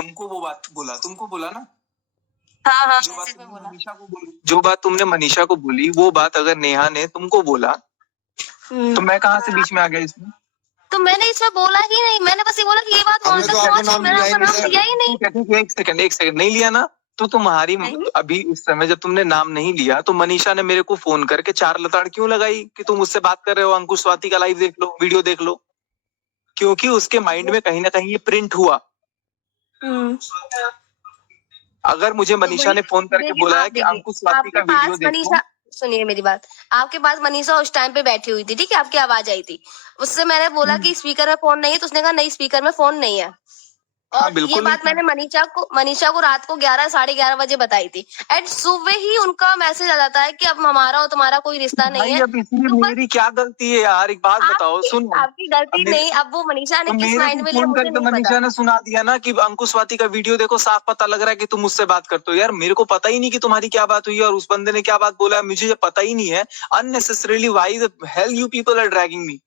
तुमको वो बात बोला, तुमको बोला ना? हाँ हाँ, जो बात तुमने मनीषा को बोली, जो बात तुमने मनीषा को बोली, वो बात अगर नेहा ने तुमको बोला तो मैं कहाँ से बीच में आ गया इसमें? तो मैंने इसमें बोला ही नहीं, मैंने बस ये बोला कि ये बात हमने तो आपका नाम मैंने लिया ही आपका नाम लिया ही नहीं। ठीक है, एक सेकंड नहीं लिया ना, तो तुम्हारी अभी इस समय जब तुमने नाम नहीं लिया तो मनीषा ने मेरे को फोन करके चार लताड़ क्यों लगाई कि तुम मुझसे बात कर रहे हो, अंकुश स्वाति का लाइव देख लो, वीडियो देख लो, क्योंकि उसके माइंड में कहीं ना कहीं ये प्रिंट हुआ। अगर मुझे मनीषा ने फोन करके बोला है कि अंकुश स्वाति का वीडियो देखो। सुनिए मेरी बात, आपके पास मनीषा उस टाइम पे बैठी हुई थी, ठीक है, आपकी आवाज आई थी, उससे मैंने बोला कि स्पीकर में फोन नहीं है, तो उसने कहा नहीं स्पीकर में फोन नहीं है। और ये बात मैंने मनीषा को रात को 11 साढ़े 11 बजे बताई थी, एंड सुबह ही उनका मैसेज आ जाता है कि अब हमारा और तुम्हारा कोई रिश्ता नहीं है। अब इसमें मेरी क्या गलती है यार, एक बात बताओ। सुन, आपकी गलती नहीं, अब वो मनीषा ने किस माइंड में लिया मुझे नहीं पता। मनीषा ने सुना दिया ना कि अंकुश स्वाति का वीडियो देखो, साफ पता लग रहा है कि तुम मुझसे बात करते हो। यार मेरे को पता ही नहीं कि तुम्हारी क्या बात हुई है और उस बंदे ने क्या बात बोला है, मुझे पता ही नहीं है। Unnecessarily why the hell you people are dragging me.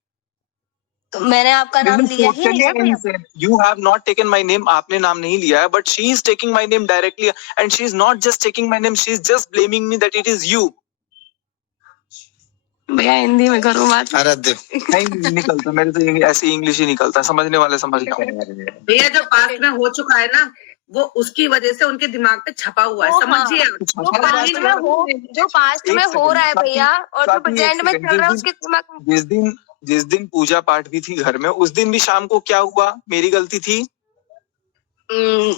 तो मैंने आपका नाम लिया ही नहीं। You have not taken my name, आपने नाम नहीं लिया है, but she is taking my name directly and she is not just taking my name, she is just blaming me that it is you. भैया हिंदी में करो बात। अरे नहीं निकलता मेरे तो ऐसे इंग्लिश ही निकलता, समझने वाले समझ जाओ। भैया जो पास्ट में हो चुका है ना, वो उसकी वजह से उनके दिमाग पे छपा हुआ है, समझिए। जो पास्ट में हो रहा है भैया, और जो प्रेजेंट में चल रहा है उसके दिमाग। जिस दिन पूजा पाठ भी थी घर में, उस दिन भी शाम को क्या हुआ, मेरी गलती थी?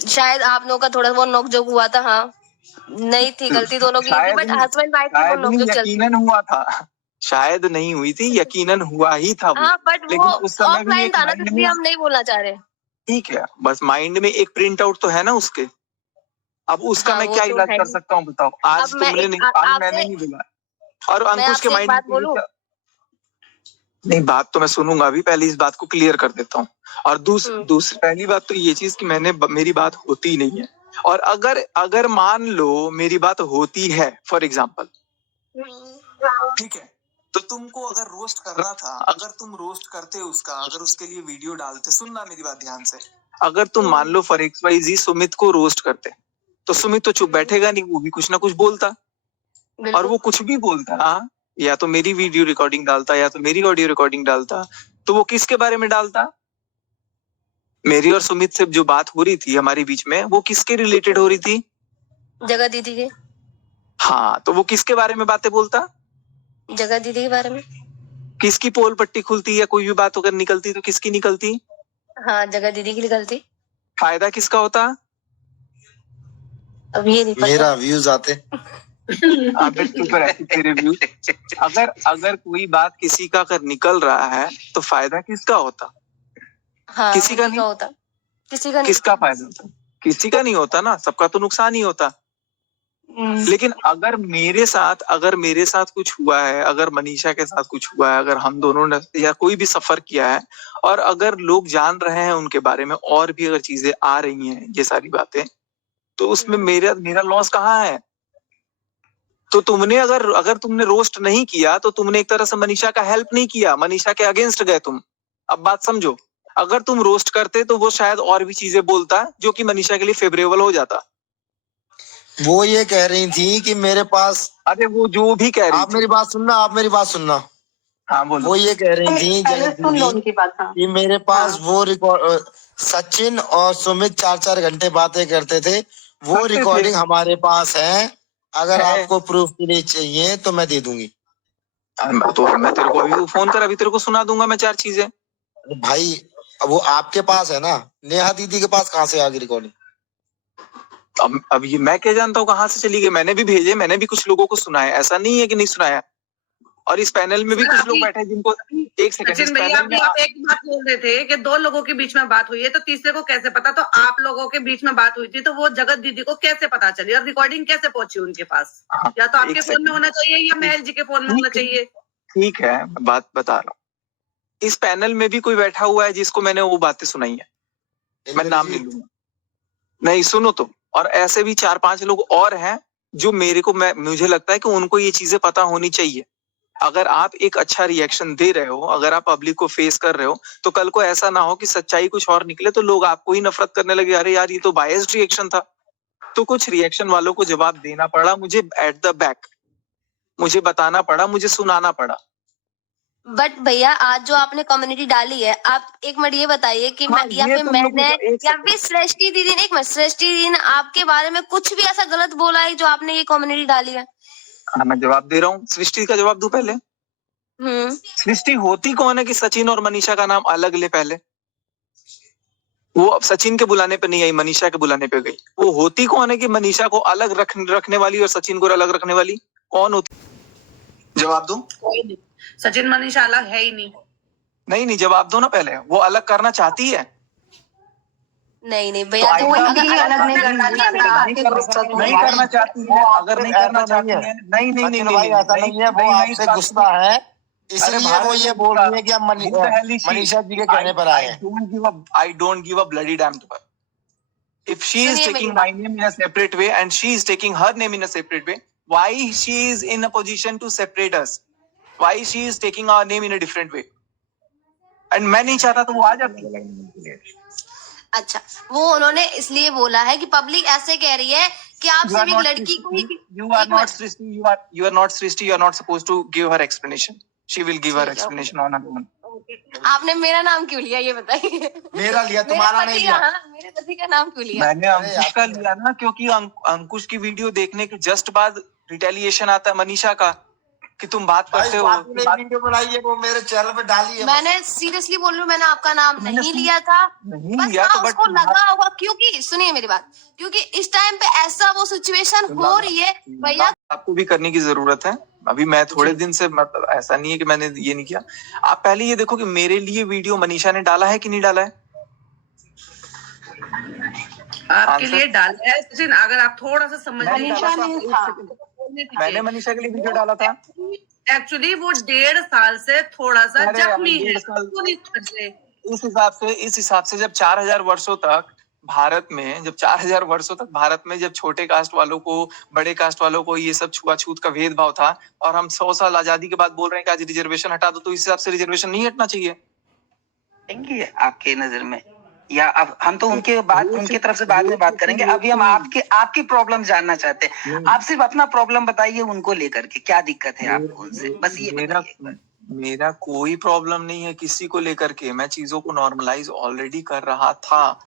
शायद आप लोगों का थोड़ा बहुत नोकझोंक हुआ था। हाँ, नहीं थी गलती दोनों की, बट हस्बैंड वाइफ की वो नोकझोंक चलती। यकीनन हुआ था, शायद नहीं हुई थी, यकीनन हुआ ही था वो। हाँ, बट वो ऑफलाइन था ना, इसलिए हम नहीं बोलना चाह रहे। ठीक है, बस माइंड में एक प्रिंट आउट तो है ना उसके। अब उसका मैं क्या इलाज कर सकता हूँ बताओ? आज तुमने नहीं, आज मैंने नहीं बोला। और अंकुश के माइंड में नहीं, बात तो मैं सुनूंगा अभी, पहले इस बात को क्लियर कर देता हूँ। और दूसरी पहली बात तो ये चीज कि मेरी बात होती नहीं है, और अगर मान लो मेरी बात होती है फॉर एग्जाम्पल, ठीक है, तो तुमको अगर रोस्ट करना था, अगर तुम रोस्ट करते उसका, अगर उसके लिए वीडियो डालते, सुनना मेरी बात ध्यान से, अगर तुम मान लो फॉर XYZ सुमित को रोस्ट करते, तो सुमित तो चुप बैठेगा नहीं, वो भी कुछ ना कुछ बोलता, और वो कुछ भी बोलता, या तो मेरी वीडियो रिकॉर्डिंग डालता या तो मेरी ऑडियो रिकॉर्डिंग डालता, तो वो किसके बारे में डालता? मेरी और सुमित से जो बात हो रही थी हमारे बीच में, वो किसके रिलेटेड हो रही थी? जगह दीदी के। हाँ, तो वो किसके बारे में बातें बोलता? जगह दीदी के बारे में। किसकी पोल पट्टी खुलती या कोई भी बात अगर निकलती तो किसकी निकलती? हाँ, जगह दीदी की निकलती। फायदा किसका होता? अब ये नहीं पता। मेरा व्यूज आते। तेरे व्यूज। अगर कोई बात किसी का अगर निकल रहा है तो फायदा किसका होता? हाँ, किसी का नहीं होता। किसी का नहीं। किसका फायदा होता? किसी का नहीं होता ना, सबका तो नुकसान ही होता। लेकिन अगर मेरे साथ कुछ हुआ है, अगर मनीषा के साथ कुछ हुआ है, अगर हम दोनों ने या कोई भी सफर किया है, और अगर लोग जान रहे हैं उनके बारे में, और भी अगर चीजें आ रही हैं, ये सारी बातें, तो उसमें मेरा लॉस कहाँ है? तो तुमने अगर तुमने रोस्ट नहीं किया तो तुमने एक तरह से मनीषा का हेल्प नहीं किया, मनीषा के अगेंस्ट गए तुम। अब बात समझो, अगर तुम रोस्ट करते तो वो शायद और भी चीजें बोलता जो कि मनीषा के लिए फेवरेबल हो जाता। वो ये कह रही थी कि मेरे पास, अरे वो जो भी कह रही आप मेरी बात सुनना। हाँ बोलो। वो ये कह रही थी कि मेरे पास वो रिकॉर्ड, सचिन और सुमित 4-4 घंटे बातें करते थे, वो रिकॉर्डिंग हमारे पास है, अगर आपको प्रूफ के लिए चाहिए तो मैं दे दूंगी। तो मैं तेरे को अभी फोन कर, अभी तेरे को सुना दूंगा मैं 4 चीजें। भाई वो आपके पास है ना, नेहा दीदी के पास कहाँ से आ गई रिकॉर्डिंग? अब ये मैं क्या जानता हूँ कहाँ से चली गई? मैंने भी भेजे, मैंने भी कुछ लोगों को सुनाया, ऐसा नहीं है कि नहीं सुनाया। और इस पैनल में भी कुछ लोग बैठे जिनको एक सेकंड भैया आप एक बात बोल रहे थे कि 2 लोगों के बीच में बात हुई है, तो तीसरे को कैसे पता? तो आप लोगों के बीच में बात हुई थी, तो वो जगत दीदी को कैसे पता चली और रिकॉर्डिंग कैसे पहुंची उनके पास? या तो आपके फोन में होना चाहिए या महल जी के फोन में होना चाहिए। ठीक है, बात बता रहा हूँ। इस पैनल में भी कोई बैठा हुआ है जिसको मैंने वो बातें सुनाई है, मैं नाम ले लूंगा नहीं, सुनो तो। और ऐसे भी 4-5 लोग और हैं जो मुझे लगता है कि उनको ये चीजें पता होनी चाहिए। अगर आप एक अच्छा रिएक्शन दे रहे हो, अगर आप पब्लिक को फेस कर रहे हो, तो कल को ऐसा ना हो कि सच्चाई कुछ और निकले तो लोग आपको ही नफरत करने लगे, अरे यार ये तो बायस्ड रिएक्शन था। तो कुछ रिएक्शन वालों को जवाब देना पड़ा मुझे एट द बैक, मुझे बताना पड़ा, मुझे सुनाना पड़ा। बट भैया आज जो आपने कम्युनिटी डाली है, आप एक मिनट ये बताइए कि हाँ, या फिर मैंने या एक फिर सृष्टि दीदी ने, एक मिनट, सृष्टि दीदी ने आपके बारे में कुछ भी ऐसा गलत बोला है जो आपने ये कम्युनिटी डाली है? हाँ, मैं जवाब दे रहा हूँ। सृष्टि का जवाब दूं पहले? सृष्टि होती कौन है कि सचिन और मनीषा का नाम अलग ले पहले? वो अब सचिन के बुलाने पे नहीं आई, मनीषा के बुलाने पे गई। वो होती कौन है कि मनीषा को अलग रखने वाली और सचिन को अलग रखने वाली? कौन होती? जवाब दो। सचिन मनीषा अलग है ही नहीं। नहीं, जवाब दो ना पहले। वो अलग करना चाहती है? नहीं भैया, तो अलग नहीं करना चाहती है। अगर नहीं करना चाहती है, नहीं, ऐसा नहीं है, वो आपसे गुस्सा है, इसलिए वो ये बोल रही है कि हम मनीषा जी के कहने पर आए हैं। I don't give a bloody damn to her. If she is taking my name in a separate way and she is taking her name in a separate way, why she is in a position to separate us? Why she is taking our name in a different way? And मैं नहीं चाहता तो वो आ जाती। अच्छा, वो उन्होंने इसलिए बोला है कि पब्लिक ऐसे कह रही है कि आप सिर्फ एक लड़की को ही। You are not Srishti. You are not Srishti. You are not supposed to give her explanation. She will give her explanation on her own. आपने मेरा नाम क्यों लिया ये बताइए? मेरा लिया, तुम्हारा नहीं लिया। मेरे पति का नाम क्यों लिया? मैंने अंकुश का लिया ना, क्योंकि अंकुश की वीडियो देखने के जस्ट बाद रिटेलिएशन आता है मनीषा का कि तुम बात करते हो। वीडियो बनाई है, वो मेरे चैनल पे डाली है। मैंने सीरियसली बोल रही हूँ, मैंने आपका नाम नहीं लिया था। नहीं लिया तो उसको लगा होगा, क्योंकि सुनिए मेरी बात, क्योंकि इस टाइम पे ऐसा वो सिचुएशन हो रही है भैया। आपको भी करने की जरूरत है। अभी मैं थोड़े दिन से, मतलब ऐसा नहीं है कि मैंने ये नहीं किया। आप पहले ये देखो कि मेरे लिए वीडियो मनीषा ने डाला है कि नहीं डाला है? आपके लिए डाला है सचिन, अगर आप थोड़ा सा समझ मैंने मनीषा के लिए वीडियो डाला था। एक्चुअली वो 1.5 साल से थोड़ा सा जख्मी है। इस हिसाब से जब 4000 वर्षों तक भारत में, जब छोटे कास्ट वालों को, बड़े कास्ट वालों को ये सब छुआछूत का भेदभाव था, और हम 100 साल आजादी के बाद बोल रहे हैं कि आज रिजर्वेशन हटा दो, तो इस हिसाब से रिजर्वेशन नहीं हटना चाहिए आपके नजर में? या अब हम तो उनके तरफ से बाद में बात करेंगे। अभी हम आपकी प्रॉब्लम जानना चाहते हैं। आप सिर्फ अपना प्रॉब्लम बताइए उनको लेकर के, क्या दिक्कत है आपको उनसे, बस ये मेरा कोई प्रॉब्लम नहीं है किसी को लेकर के। मैं चीजों को नॉर्मलाइज ऑलरेडी कर रहा था।